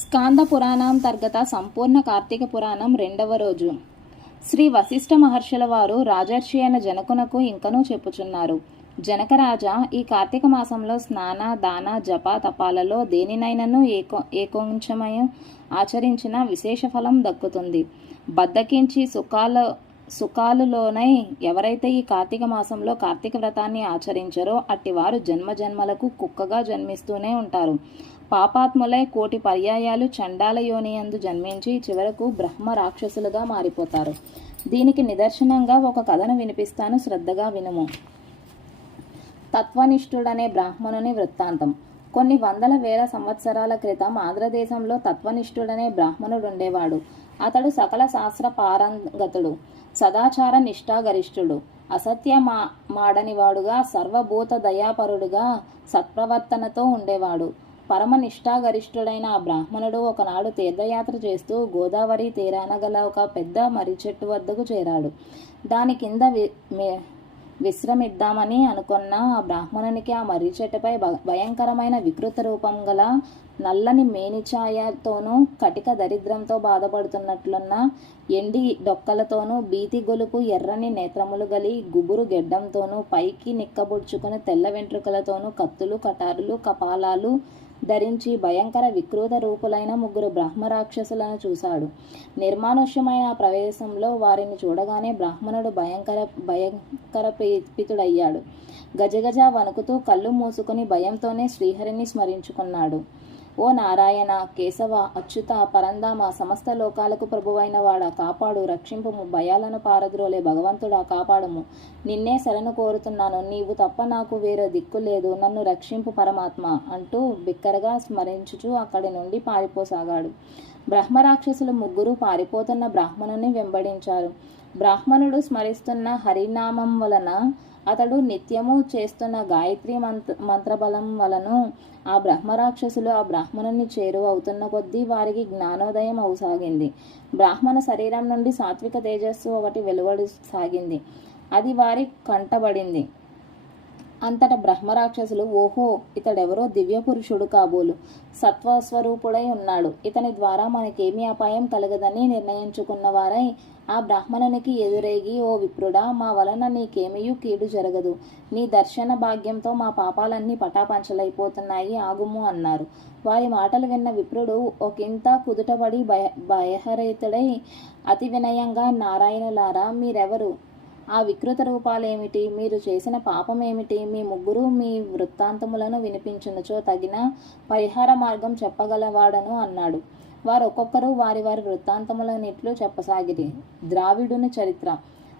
స్కాంద పురాణాంతర్గత సంపూర్ణ కార్తీక పురాణం రెండవ రోజు. శ్రీ వశిష్ఠ మహర్షుల వారు రాజర్షి అయిన జనకునకు ఇంకనూ చెప్పుచున్నారు. జనకరాజా ఈ కార్తీక మాసంలో స్నాన దాన జప తపాలలో దేనినైనను ఏకో ఏకోంచమయ ఆచరించిన విశేష ఫలం దక్కుతుంది. బద్దకించి సుఖాల సుఖాలులోనై ఎవరైతే ఈ కార్తీక మాసంలో కార్తీక వ్రతాన్ని ఆచరించరో అట్టివారు జన్మ జన్మలకు కుక్కగా జన్మిస్తూనే ఉంటారు. పాపాత్ములై కోటి పర్యాయాలు చండాల యోనియందు జన్మించి చివరకు బ్రహ్మ రాక్షసులుగా మారిపోతారు. దీనికి నిదర్శనంగా ఒక కథను వినిపిస్తాను శ్రద్ధగా వినుము. తత్వనిష్ఠుడనే బ్రాహ్మణుని వృత్తాంతం. కొన్ని వందల వేల సంవత్సరాల క్రితం ఆంధ్రదేశంలో తత్వనిష్ఠుడనే బ్రాహ్మణుడు ఉండేవాడు. అతడు సకల శాస్త్ర పారంగతుడు సదాచార నిష్ఠాగరిష్ఠుడు అసత్య మా మాడనివాడుగా సర్వభూత దయాపరుడుగా సత్ప్రవర్తనతో ఉండేవాడు. పరమ నిష్ఠాగరిష్ఠుడైన ఆ బ్రాహ్మణుడు ఒకనాడు తీర్థయాత్ర చేస్తూ గోదావరి తీరాన గల ఒక పెద్ద మర్రి చెట్టు వద్దకు చేరాడు. దాని కింద మే- విశ్రమిద్దామని అనుకున్న ఆ బ్రాహ్మణునికి ఆ మర్రి చెట్టుపై భ- భయంకరమైన వికృత రూపం గల నల్లని మేనిఛాయతోనూ కటిక దరిద్రంతో బాధపడుతున్నట్లున్న ఎండి డొక్కలతోనూ బీతి గొలుపు ఎర్రని నేత్రములు గలి గుబురు గెడ్డంతోనూ పైకి నిక్కబుడ్చుకుని తెల్ల వెంట్రుకలతోనూ కత్తులు కటారులు కపాలాలు ధరించి భయంకర వికృత రూపులైన ముగ్గురు బ్రహ్మరాక్షసులను చూశాడు. నిర్మానుష్యమైన ఆ ప్రవేశంలో వారిని చూడగానే బ్రాహ్మణుడు భయంకర భయంకర పీతుడయ్యాడు. గజగజ వణుకుతూ కళ్ళు మూసుకుని భయంతోనే శ్రీహరిని స్మరించుకున్నాడు. ఓ నారాయణ కేశవ అచ్యుత పరందామ సమస్త లోకాలకు ప్రభువైన వాడ కాపాడు రక్షింపుము భయాలను పారద్రోలే భగవంతుడా కాపాడుము. నిన్నే శరణు కోరుతున్నాను నీవు తప్ప నాకు వేరే దిక్కు లేదు నన్ను రక్షింపు పరమాత్మ అంటూ బిక్కరగా స్మరించుచు అక్కడి నుండి పారిపోసాగాడు. బ్రహ్మరాక్షసులు ముగ్గురు పారిపోతున్న బ్రాహ్మణుని వెంబడించారు. బ్రాహ్మణుడు స్మరిస్తున్న హరినామం వలన అతడు నిత్యము చేస్తున్న గాయత్రి మంత్ర మంత్రబలం వలను ఆ బ్రహ్మరాక్షసులు ఆ బ్రాహ్మణుని చేరువ అవుతున్న కొద్దీ వారికి జ్ఞానోదయం అవసాగింది. బ్రాహ్మణ శరీరం నుండి సాత్విక తేజస్సు ఒకటి వెలువడి సాగింది. అది వారి కంటబడింది. అంతట బ్రహ్మరాక్షసులు ఓహో ఇతడెవరో దివ్య పురుషుడు కాబోలు. సత్వస్వరూపుడై ఉన్నాడు. ఇతని ద్వారా మనకేమీ అపాయం కలగదని నిర్ణయించుకున్న వారై ఆ బ్రాహ్మణునికి ఎదురేగి ఓ విప్రుడా మా వలన నీకేమీ కీడు జరగదు. నీ దర్శన భాగ్యంతో మా పాపాలన్నీ పటాపంచలైపోతున్నాయి ఆగుము అన్నారు. వారి మాటలు విన్న విప్రుడు ఒకంత కుదుటబడి భయ భయహరితుడై అతి వినయంగా నారాయణులారా మీరెవరు? ఆ వికృత రూపాలేమిటి? మీరు చేసిన పాపం ఏమిటి మీ ముగ్గురు మీ వృత్తాంతములను వినిపించునుచో తగిన పరిహార మార్గం చెప్పగలవాడను అన్నాడు. వారు ఒక్కొక్కరు వారి వారి వృత్తాంతములన్నిట్లు చెప్పసాగిరి. ద్రావిడుని చరిత్ర.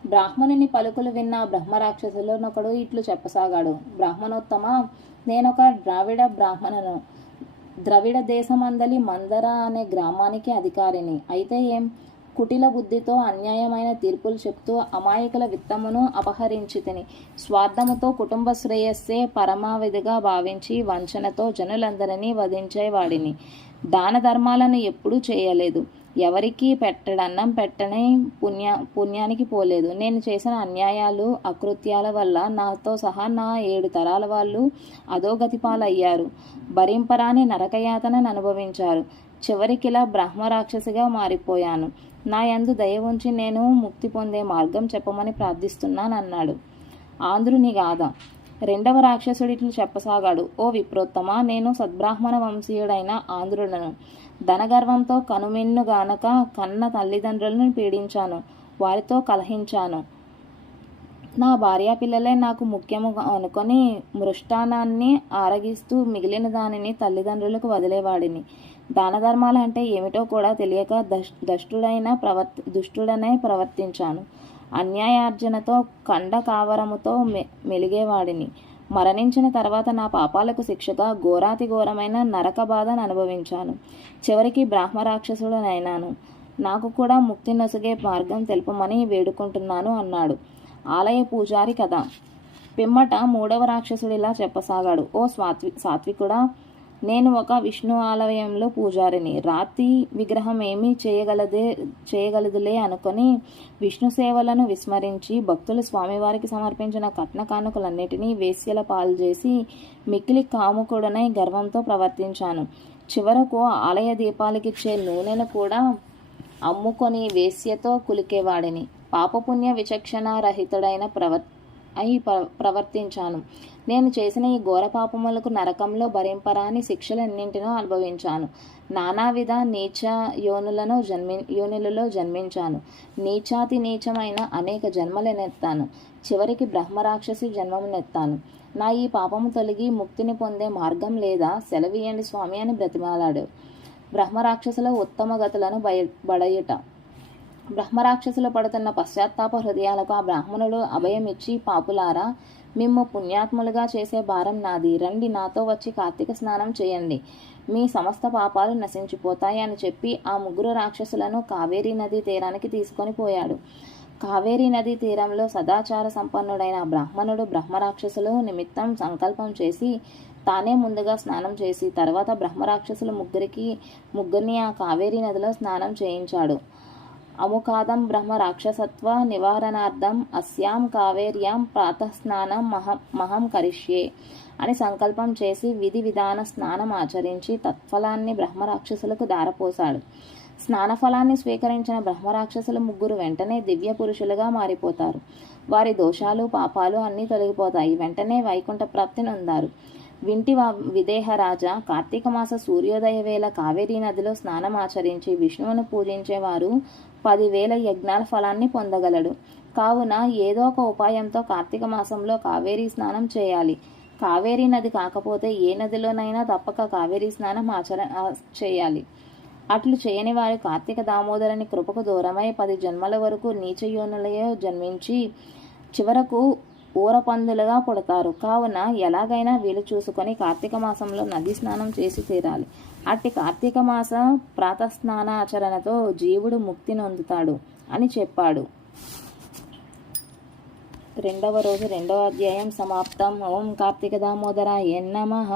బ్రాహ్మణుని పలుకులు విన్న బ్రహ్మరాక్షసులనొకడు ఇట్లు చెప్పసాగాడు. బ్రాహ్మణోత్తమ నేనొక ద్రావిడ బ్రాహ్మణను. ద్రవిడ దేశమందలి మందర అనే గ్రామానికి అధికారిని. అయితే ఏం? కుటిల బుద్ధితో అన్యాయమైన తీర్పులు చెప్తూ అమాయకుల విత్తమును అపహరించి తిని స్వార్థముతో కుటుంబ శ్రేయస్సే పరమావిధిగా భావించి వంచనతో జనులందరినీ వధించేవాడిని. దాన ధర్మాలను ఎప్పుడూ చేయలేదు. ఎవరికి పెట్టడన్నం పెట్టని పుణ్య పుణ్యానికి పోలేదు. నేను చేసిన అన్యాయాలు అకృత్యాల వల్ల నాతో సహా నా ఏడు తరాల వాళ్ళు అధోగతి పాలయ్యారు. భరింపరాని నరకయాతనను అనుభవించారు. చివరికిలా బ్రహ్మరాక్షసిగా మారిపోయాను. నా యందు దయ ఉంచి నేను ముక్తి పొందే మార్గం చెప్పమని ప్రార్థిస్తున్నాను అన్నాడు. ఆంధ్రుని గాథ రెండవ రాక్షసుడి ఇట్లు చెప్పసాగాడు ఓ విప్రోత్తమ నేను సద్బ్రాహ్మణ వంశీయుడైన ఆంధ్రులను ధనగర్వంతో కనుమెన్ను గానక కన్న తల్లిదండ్రులను పీడించాను వారితో కలహించాను. నా భార్యా పిల్లలే నాకు ముఖ్యము అనుకొని మృష్టానాన్ని ఆరగిస్తూ మిగిలిన దానిని తల్లిదండ్రులకు వదిలేవాడిని. దాన ధర్మాలు అంటే ఏమిటో కూడా తెలియక దష్ దష్టుడైన ప్రవర్త దుష్టుడనే ప్రవర్తించాను. అన్యాయార్జనతో కండ కావరముతో మె మెలిగేవాడిని. మరణించిన తర్వాత నా పాపాలకు శిక్షగా ఘోరాతి ఘోరమైన నరక బాధను అనుభవించాను. చివరికి బ్రాహ్మరాక్షసుడనైనాను నాకు కూడా ముక్తి నొసగే మార్గం తెలుపమని వేడుకుంటున్నాను అన్నాడు. ఆలయ పూజారి కథ. పిమ్మట మూడవ రాక్షసుడిలా చెప్పసాగాడు. ఓ స్వాత్వి సాత్వికుడా నేను ఒక విష్ణు ఆలయంలో పూజారిని. రాతి విగ్రహం ఏమీ చేయగలదే చేయగలదులే అనుకొని విష్ణు సేవలను విస్మరించి భక్తులు స్వామివారికి సమర్పించిన కట్న కానుకలన్నిటినీ వేశ్యల పాలు చేసి మిక్కిలి కాముకుడనై గర్వంతో ప్రవర్తించాను. చివరకు ఆలయ దీపాలకిచ్చే నూనెను కూడా అమ్ముకొని వేశ్యతో కులికేవాడిని. పాపపుణ్య విచక్షణ రహితుడైన ప్రవర్ అయి ప్ర- ప్రవర్తించాను. నేను చేసిన ఈ ఘోర పాపములకు నరకంలో భరింపరాని శిక్షలన్నింటినో అనుభవించాను. నానావిధ నీచ యోనులను జన్మి యోనులలో జన్మించాను. నీచాతి నీచమైన అనేక జన్మలనెత్తాను చివరికి బ్రహ్మరాక్షసి జన్మమునెత్తాను నా ఈ పాపము తొలగి ముక్తిని పొందే మార్గం లేదా సెలవీయండి స్వామి అని బ్రతిమాలాడు. బ్రహ్మరాక్షసుల ఉత్తమ గతులను బయ బడయుట. బ్రహ్మరాక్షసులు పడుతున్న పశ్చాత్తాప హృదయాలకు ఆ బ్రాహ్మణుడు అభయమిచ్చి పాపులారా మిమ్ము పుణ్యాత్ములుగా చేసే భారం నాది. రండి నాతో వచ్చి కార్తీక స్నానం చేయండి. మీ సమస్త పాపాలు నశించిపోతాయి అని చెప్పి ఆ ముగ్గురు రాక్షసులను కావేరీ నదీ తీరానికి తీసుకొని పోయాడు. కావేరీ నదీ తీరంలో సదాచార సంపన్నుడైన బ్రాహ్మణుడు బ్రహ్మరాక్షసులు నిమిత్తం సంకల్పం చేసి తానే ముందుగా స్నానం చేసి తర్వాత బ్రహ్మరాక్షసులు ముగ్గురికి ముగ్గురిని ఆ కావేరీ నదిలో స్నానం చేయించాడు. అముకాదం బ్రహ్మ రాక్షసత్వ నివారణార్థం అస్యాం కావేర్యాం ప్రాతస్నానం మహ మహం కరిష్యే అని సంకల్పం చేసి విధి విధాన స్నానం ఆచరించి తత్ఫలాన్ని బ్రహ్మరాక్షసులకు దారపోశాడు స్నానఫలాన్ని స్వీకరించిన బ్రహ్మరాక్షసులు ముగ్గురు వెంటనే దివ్య పురుషులుగా మారిపోతారు. వారి దోషాలు పాపాలు అన్నీ తొలగిపోతాయి. వెంటనే వైకుంఠ ప్రాప్తి నొందారు. వింటి విదేహరాజ కార్తీక మాస సూర్యోదయ వేళ కావేరీ నదిలో స్నానం ఆచరించి విష్ణువును పూజించేవారు పదివేల యజ్ఞాల ఫలాన్ని పొందగలడు. కావున ఏదో ఒక ఉపాయంతో కార్తీక మాసంలో కావేరీ స్నానం చేయాలి. కావేరీ నది కాకపోతే ఏ నదిలోనైనా తప్పక కావేరీ స్నానం ఆచర చేయాలి. అట్లు చేయని వారు కార్తీక దామోదరుని కృపకు దూరమై పది జన్మల వరకు నీచయోనులయో జన్మించి చివరకు ఊరపందులుగా పుడతారు. కావున ఎలాగైనా వీలు చూసుకొని కార్తీక మాసంలో నది స్నానం చేసి తీరాలి. అట్టి కార్తీక మాస ప్రాతస్నానాచరణతో జీవుడు ముక్తి నొందుతాడు అని చెప్పాడు. రెండవ రోజు రెండవ అధ్యాయం సమాప్తం. ఓం కార్తీక దామోదర ఎన్నమః